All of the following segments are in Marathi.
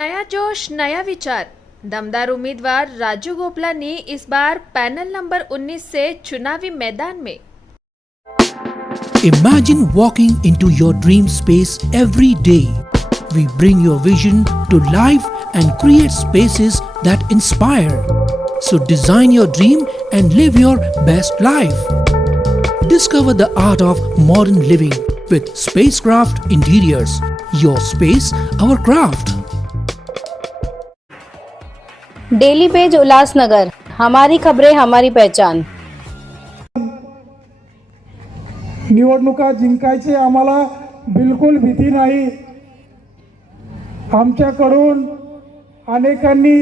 नया जोश नया विचार। दमदार उम्मीदवार राजू गोपलानी इस बार पैनल नंबर 19 से चुनावी मैदान में। Imagine walking into your dream space every day. We bring your vision to life and create spaces that inspire. So design your dream and live your best life. Discover the art of modern living with Spacecraft Interiors. Your space, our craft. Daily page Ulhasnagar, हमारी खबरें हमारी पहचान। निवडणुका जिंकायची आम्हाला बिलकुल भीती नाही। आमच्याकडून अनेकांनी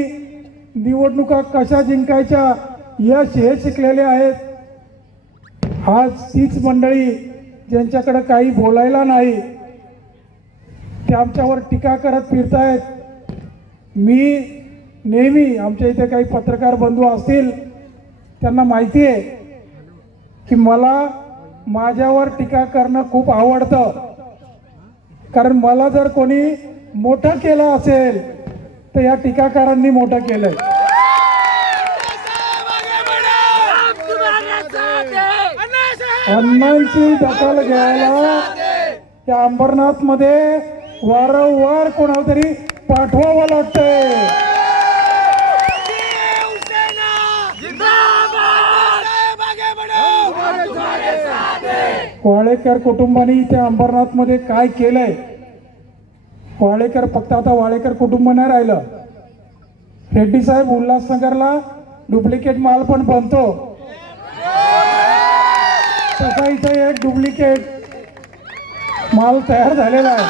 निवडणुका कशा जिंकायच्या यश हे शिकलेले आहेत। आज तीच मंडळी ज्यांच्याकडे काही बोलायला नाही ते आमच्यावर टीका करत फिरतायत। मी नेहमी आमच्या इथे काही पत्रकार बंधू असतील त्यांना माहिती आहे की मला माझ्यावर टीका करणं खूप आवडतं, कारण मला जर कोणी मोठं केलं असेल तर या टीकाकारांनी मोठं केलंय। अण्णांची दखल घ्यायला त्या अंबरनाथ मध्ये वारंवार कोणाला तरी पाठवावं लागतंय। वाळेकर कुटुंबाने त्या अंबरनाथ मध्ये काय केलंय? वाळेकर फक्त आता वाळेकर कुटुंब नाही राहिलं, रेड्डी साहेब उल्हासनगरला डुप्लिकेट माल पण बनतो। तसा इथे एक डुप्लिकेट माल तयार झालेला आहे।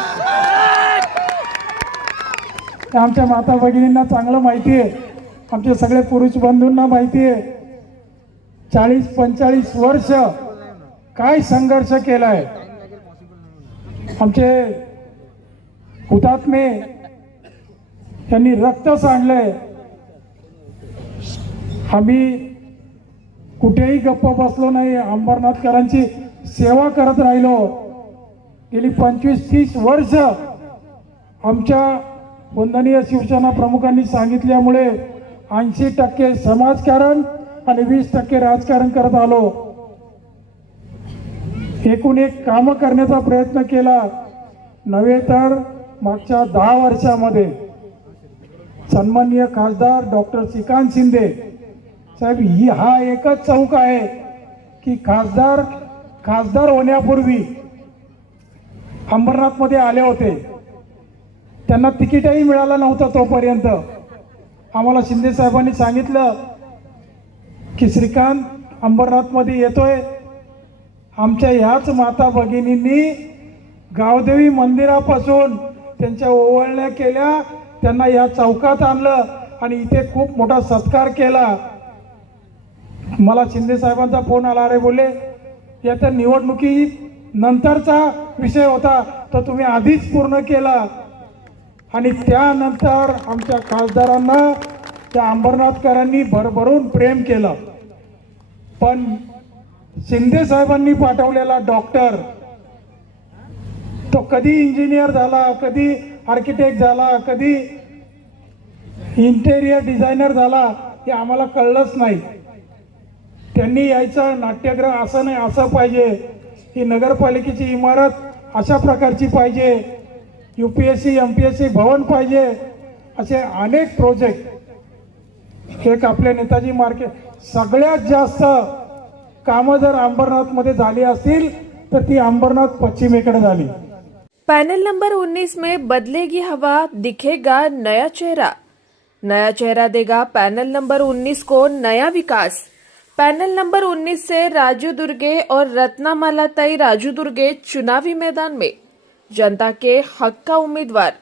आमच्या माता भगिनींना चांगलं माहिती आहे, आमचे सगळे पुरुष बंधूंना माहिती आहे 40-45 वर्ष काय संघर्ष केलाय। आमचे हुतात्मे त्यांनी रक्त सांडलंय। आम्ही कुठेही गप्प बसलो नाही, अंबरनाथकरांची सेवा करत राहिलो। गेली 25-30 वर्ष आमच्या वंदनीय शिवसेना प्रमुखांनी सांगितल्यामुळे 80% समाजकारण आणि 20% राजकारण करत आलो। एकूण एक काम करण्याचा प्रयत्न केला, नव्हे तर मागच्या 10 वर्षामध्ये सन्माननीय खासदार डॉक्टर श्रीकांत शिंदे साहेब हा एकच चौक आहे की खासदार होण्यापूर्वी अंबरनाथ मध्ये आले होते, त्यांना तिकीटही मिळालं नव्हतं। तोपर्यंत आम्हाला शिंदे साहेबांनी सांगितलं की श्रीकांत अंबरनाथ मध्ये येतोय। आमच्या ह्याच माता भगिनींनी गावदेवी मंदिरापासून त्यांच्या ओवाळण्या केल्या, त्यांना या चौकात आणलं आणि इथे खूप मोठा सत्कार केला। मला शिंदे साहेबांचा फोन आला, अरे बोलले या तर निवडणुकी नंतरचा विषय होता, तर तुम्ही आधीच पूर्ण केला। आणि त्यानंतर आमच्या खासदारांना त्या अंबरनाथकरांनी भरभरून प्रेम केलं। पण शिंदे साहेबांनी पाठवलेला डॉक्टर तो कधी इंजिनियर झाला, कधी आर्किटेक्ट झाला, कधी इंटेरियर डिझायनर झाला हे आम्हाला कळलंच नाही। त्यांनी यायचं नाट्यगृह असं नाही असं पाहिजे, ही नगरपालिकेची इमारत अशा प्रकारची पाहिजे, UPSC MPSC भवन पाहिजे, असे अनेक प्रोजेक्ट। एक आपल्या नेताजी मार्केट सगळ्यात जास्त कामं जर अंबरनाथ मध्ये झाली असतील तर ती अंबरनाथ पश्चिमेकडे झाली। पैनल नंबर 19 में बदलेगी हवा, दिखेगा नया चेहरा। नया चेहरा देगा पैनल नंबर 19 को नया विकास। पैनल नंबर 19 से राजू दुर्गे और रत्नामाला ताई राजू दुर्गे चुनावी मैदान में। जनता के हक का उम्मीदवार